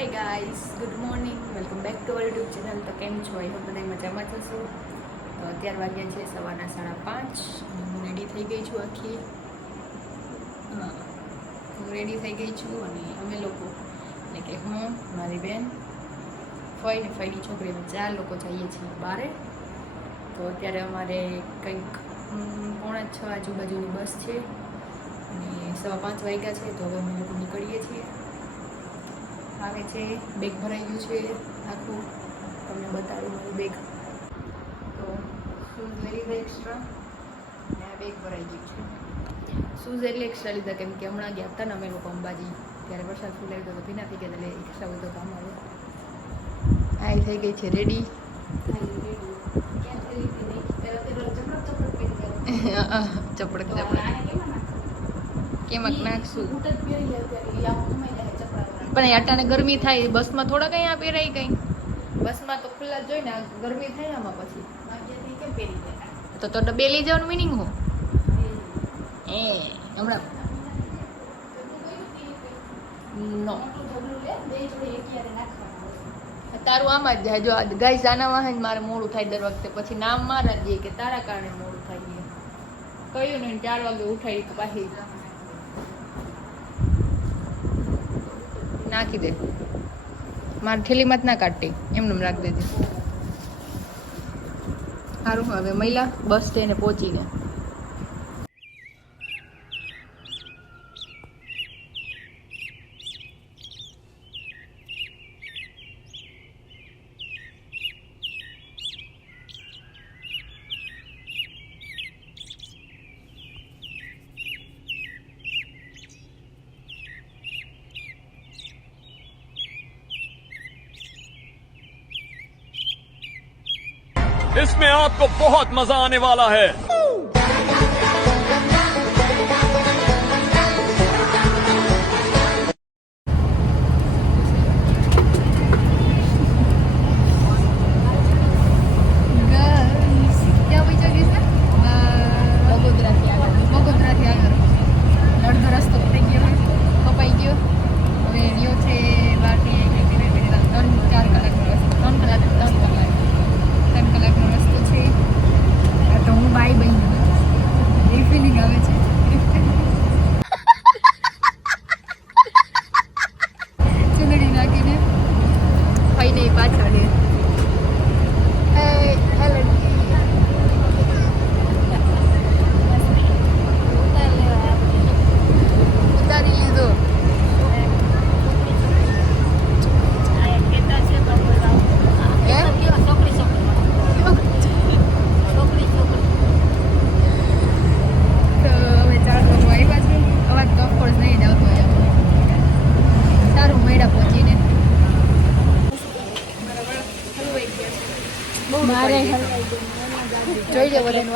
Hi guys good morning welcome back to our YouTube channel તો કેમ છો? એ બધા મજામાં જશો તો અત્યાર વાગ્યા છે સવારના સાડા પાંચ. હું રેડી થઈ ગઈ છું આખી. હા રેડી થઈ ગઈ છું અને અમે લોકો, એટલે કે હું, મારી બેન, ફઈ ને ફઈની છોકરી અમે ચાર લોકો જઈએ છીએ બારે. તો અત્યારે અમારે કંઈક પોણા છ આજુબાજુની બસ છે. અને સવા પાંચ વાગ્યા છે, તો હવે અમે લોકો નીકળીએ છીએ. આવે છે બેગ ભરાઈ ગયું છે આખું. તમને બતાવ્યું મારું બેગ તો શૂઝ લઈ લીધા એક્સ્ટ્રા અને આ બેગ ભરાઈ ગયું છે. શૂઝ એટલે એક્સ્ટ્રા લીધા કેમ કે હમણાં ગયા હતા ને અમે લોકો અંબાજી. ત્યારે વરસાદ ફૂલાઈ ગયો તો ભીના થઈ ગયા એટલે એક્સ્ટ્રા બધો કામ આવે આ થઈ ગઈ છે રેડી ચપડક ચપડક. કેમક નાખશું? પણ એ અટાણે ગરમી થાય બસમાં થોડા કંઈ આ પહેરાય કંઈ. બસમાં તો ખુલ્લા જ જોઈ ને ગરમી થાય આમાં પછી. તો તો ડબ્બે લઈ જવાનું મિનિંગ હું એ હમણાં. નો. તારું આમાં જ જાય જો ગાઈસ આના વાહન મારે મોડું થાય દર વખતે. પછી નામ મારા જ દે કે તારા કારણે મોડું થાય કહ્યું ને ચાર વાગે ઉઠાડી તો પાછી નાખી દે. મારી થેલીમાં જ ના કાઢતી. એમને એમ રાખી દેજે. સારું હવે મહિલા બસ સ્ટેન્ડે પહોંચીને इसमें आपको बहुत मजा आने वाला है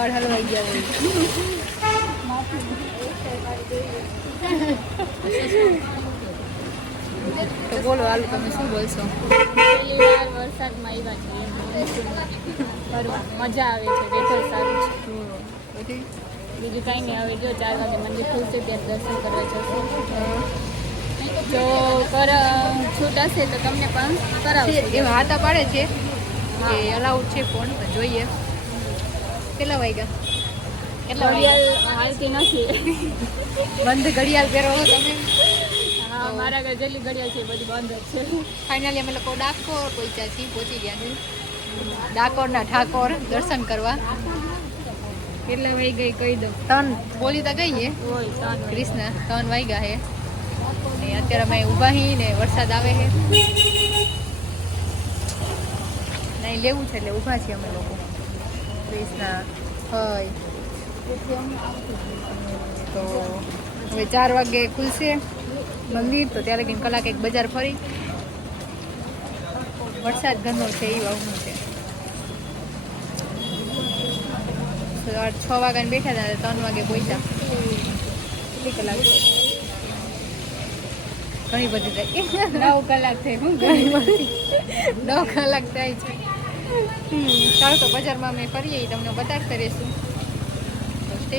વાળ હલવાઈ ગયા તો બોલો હાલ તમે શું બોલશો? વરસાદમાં આવ્યા છે મજા આવે છે વેધર સારું છે બીજું કાંઈ નહીં હવે જો ચાર વાગે મંદિર ખુલશે ત્યારે દર્શન કરવા જશું. જો કર છૂટ હશે તો તમને પણ કરાવશે. એ હાથ પાડે છે કે અલાઉડ છે ફોન જોઈએ. કેટલા વાગ્યા? કેટલા વાગ્યા? હાલતી નથી. બંધ ઘડિયાળ પહેરો તમે. હા મારા ઘરે જેટલી ઘડિયાળ છે બધી બંધ છે. ફાઇનલી અમે લોકો ડાકોર પહોંચ્યા છીએ પહોંચી ગયા છે ડાકોરના ઠાકોર દર્શન કરવા. કેટલા વાઈ ગઈ કહી દો ત્રણ. બોલી તો ગઈએ કૃષ્ણ ત્રણ ત્રણ વાગ્યા છે અત્યારે અમે ઊભા હી ને વરસાદ આવે છે નહીં લેવું છે એટલે ઊભા છીએ અમે લોકો. ક્રિષ્ના હોય. તો હવે ચાર વાગે ખુલશે મંદિર તો ત્યાં લગીને કલાક એક બજાર ફરી. વરસાદ ઘરનો છે એ વાવનું છે. છ વાગ્યાને બેઠા હતા ત્રણ વાગે પહોંચ્યા કેટલી કલાક ઘણી બધી થાય. નવ કલાક થઈ હું ઘણી બધી. નવ કલાક થાય છે. ચાલો તો બજારમાં અમે ફરીએ તમને બતાડતા રહીશું. તો સ્ટે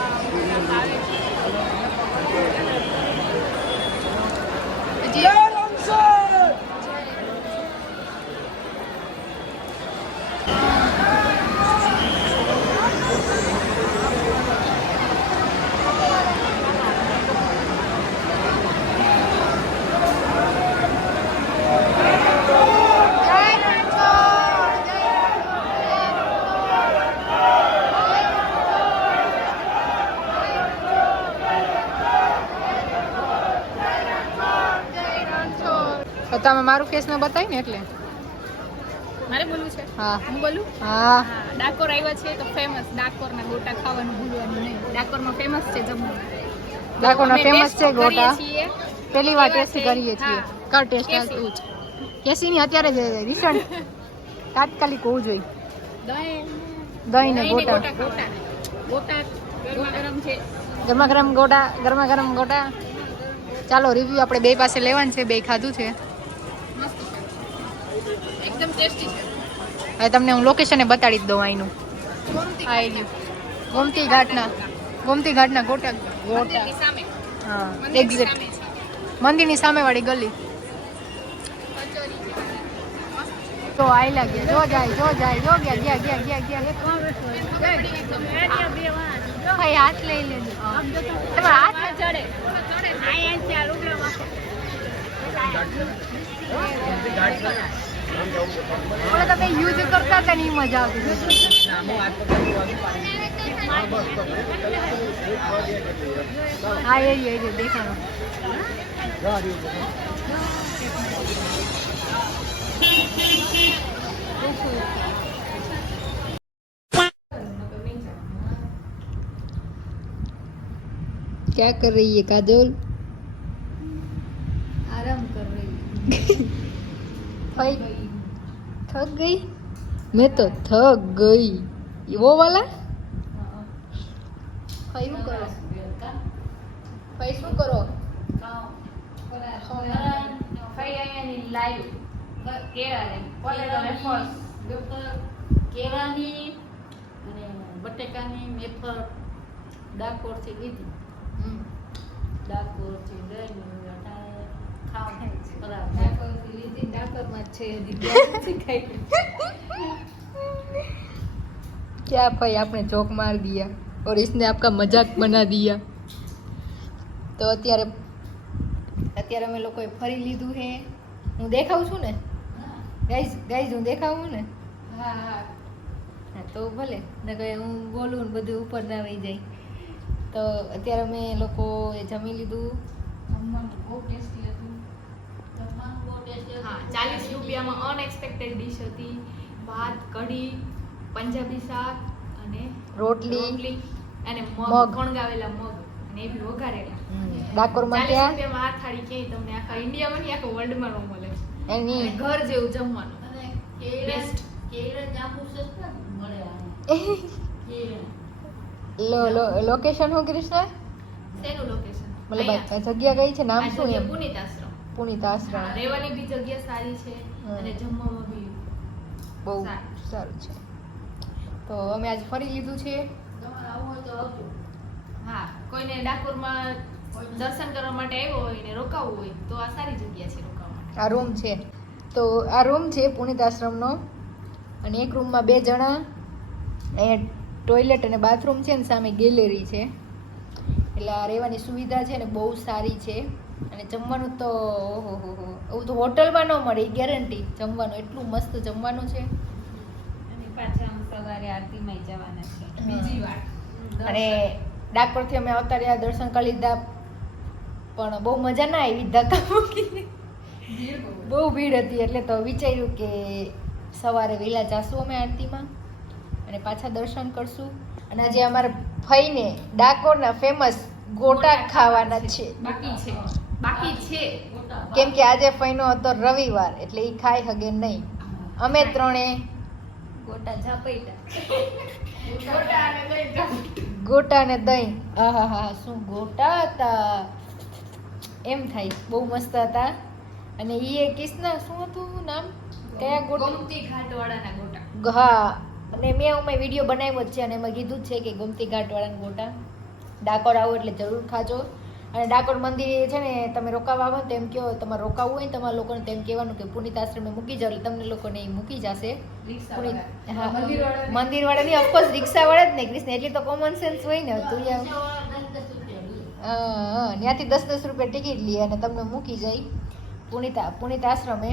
તમે મારું કેસ ન બતાવી ને એટલે. મારે બોલવું છે? હા. હું બોલું? હા. ડાકોર આવ્યા છે તો ફેમસ ડાકોર ના ગોટા ખાવાનું ભૂલવાનું નહીં. ડાકોરમાં ફેમસ છે જમવાનું ડાકોરના અમે ફેમસ છે ગોટા. પેલી પહેલી વાર ટેસ્ટ કરીએ છીએ. કર ટેસ્ટ કેસી. આવતું કેસી કેસીની અત્યારે જ રિસન્ટ તાત્કાલિક હોવું જોઈએ. દહીં. દહીં ને ગોટા. ગોટા ગોટા ગરમા ગરમ છે. ગરમા ગરમ ગોટા ગરમા ગરમ ગોટા. ચાલો રિવ્યુ આપણે બે પાસે લેવાનું છે બે ખાધું છે. એકદમ ટેસ્ટી છે. હવે તમને હું લોકેશને બતાડી દઉં અહીંનું આવી આ રહ્યું. ગોમતી ઘાટના. ગોમતી ઘાટના ગોટા ગોટા. હા મંદિરની એક્ઝેક્ટ મંદિરની સામેવાળી ગલી. તો આઈ લાગે જો જાય જો જાય જો ગયા ગયા ગયા ગયા ગયા. ભાઈ હાથ લઈ લેજો. તમારા હાથ ચડે. તો કઈ યુઝ કરતા હતા ને ઈ મજા આવતી હા એ રહ્યો, એ રહ્યો, દેખાણો क्या कर रही है काजोल આરામ કર રહી भाई થક ગઈ? મેં તો થક ગઈ. એવો વાલા? ફઈ શું કરો? ફઈ શું કરો? કેળાની. અને બટેકાની મેથડ ડાકોરથી લીધી. ડાકોરથી લઈને क्या भाई आपने जोक मार दिया और इसने आपका मजाक बना दिया તો અત્યારે અત્યારે અમે લોકોએ ફરી લીધું છે હું દેખાઉં છું ને ગાઈઝ ગાઈઝ હું દેખાવું ને હા હા હા તો ભલે નકર હું બોલું ને બધું ઉપર ના વહી જાય તો અત્યારે અમે લોકોએ જમી લીધું જમવાનું બહુ ટેસ્ટી હતું. જમવાનું બહુ ટેસ્ટી હતું. હા ચાલીસ રૂપિયામાં અનએક્સપેક્ટેડ ડીશ હતી. ભાત કઢી પંજાબી શાક અને રોટલી. રોટલી અને મગ ખણગાવેલા મગ. અને એ બી વઘારેલા ડાકોરમાં ત્યાં? રૂપિયામાં આ થાળી કે તમને આખા ઇન્ડિયામાં નહીં આખા વર્લ્ડમાં ન મળે. એની ઘર જેવું જમવાનું. અને કેળા Best. કેળા જાંબુ સસ્તા મળે. કેળા. લો લો લોકેશન હું કૃષ્ણ શેનું લોકેશન મતલબ જગ્યા કઈ છે? નામ શું એમ? પુનિત આશ્રમ. પુનિત આશ્રમ. રહેવાની બી જગ્યા સારી છે. અને જમવામાં બી બહુ સારું. છે. તો અમે આજ ફરી લીધું છે. હા કોઈને ડાકોરમાં દર્શન કરવા માટે આવ્યો હોય ને રોકાવું હોય તો આ સારી જગ્યા છે રોકાવા માટે. આ રૂમ છે. તો આ રૂમ છે પુનિત આશ્રમનો. અને એક રૂમમાં બે જણા. એ ટોયલેટ અને બાથરૂમ છે ને સામે ગેલેરી છે. એટલે આ રહેવાની સુવિધા છે ને બહુ સારી છે. અને જમવાનું તો ઓહો હો હો. એવું તો હોટલમાં ન મળે ગેરંટી જમવાનું એટલું મસ્ત જમવાનું છે. અને પાછા સવારે આરતીમાં જવાના છે. બીજી વાર. અને ડાકોરથી અમે આવતા રહ્યા દર્શન કરી લીધા. પણ બહુ મજા ના આવી ધક્કા મૂકી. બહુ ભીડ હતી એટલે તો વિચાર્યું કે સવારે વહેલા જાશું અમે આરતીમાં. અને પાછા દર્શન કરશું. અને આજે અમારા ફઈને ડાકોરના ફેમસ ગોટા ખાવાના છે. બાકી છે. બાકી છે. કેમ કે આજે ફઈનો હતો રવિવાર એટલે એ ખાઈ હગે નહીં. અમે ત્રણે ગોટા ઝાપૈટા ગોટા ને દહીં. આહા હા શું ગોટા હતા? એમ થાય. બહુ મસ્ત હતા. અને એ કિસના શું હતું નામ? કયા ગોટા? ગોમતી ઘાટવાળાના ગોટા. હા. અને મેં અમે વીડિયો બનાવ્યો જ છે અને એમાં કીધું જ છે કે ગોમતી ઘાટવાળાના ગોટા. ડાકોર આવો એટલે જરૂર ખાજો. અને ડાકોર મંદિરે છે ને તમે રોકાવા આવો તો એમ કહો તમારે રોકાવું હોય ને તમારા લોકોને તેમ કહેવાનું કે પુનિત આશ્રમે મૂકી જાવ એટલે તમને લોકોને એ મૂકી જશે. પુનિત હા મંદિર વાળા નહીં ઓફકોર્સ રિક્ષા વાળા જ ને કૃષ્ણ એટલી તો કોમન સેન્સ હોય ને તું ત્યાંથી દસ દસ રૂપિયા ટિકિટ લે અને તમને મૂકી જાય. પુનિતા પુનિત આશ્રમે.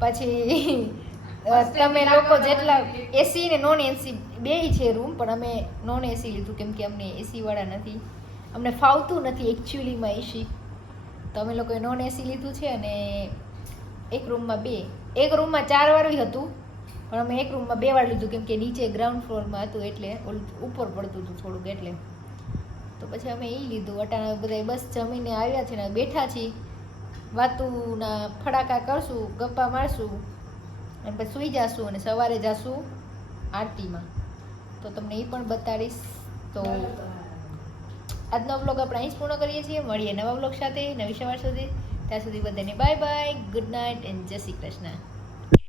પછી તમે લોકો જેટલા એસી ને નોન એસી બે છે રૂમ પણ અમે નોન એસી લીધું, કેમ કે અમને એસી વાળા નથી. અમને ફાવતું નથી એકચ્યુઅલીમાં એસી તો અમે લોકોએ નોન એસી લીધું છે અને એક રૂમમાં બે. એક રૂમમાં ચાર વાળું હતું, પણ અમે એક રૂમમાં બે વાર લીધું, કેમ કે નીચે ગ્રાઉન્ડ ફ્લોરમાં હતું એટલે ઉપર પડતું હતું થોડુંક એટલે. તો પછી અમે એ લીધું. અટાણા બધા બસ જમીને આવ્યા છે ને બેઠા છીએ. વાતુના ફડાકા કરશું, ગપ્પા મારશું. અને પછી સૂઈ જશું અને સવારે જશું આરતીમાં. તો તમને એ પણ બતાડીશ. તો આજનો બ્લોગ આપણે અહીં જ પૂર્ણ કરીએ છીએ. મળીએ નવા બ્લોગ સાથે નવી સવાર સુધી. ત્યાં સુધી બધાને bye bye good night and જય શ્રી કૃષ્ણ.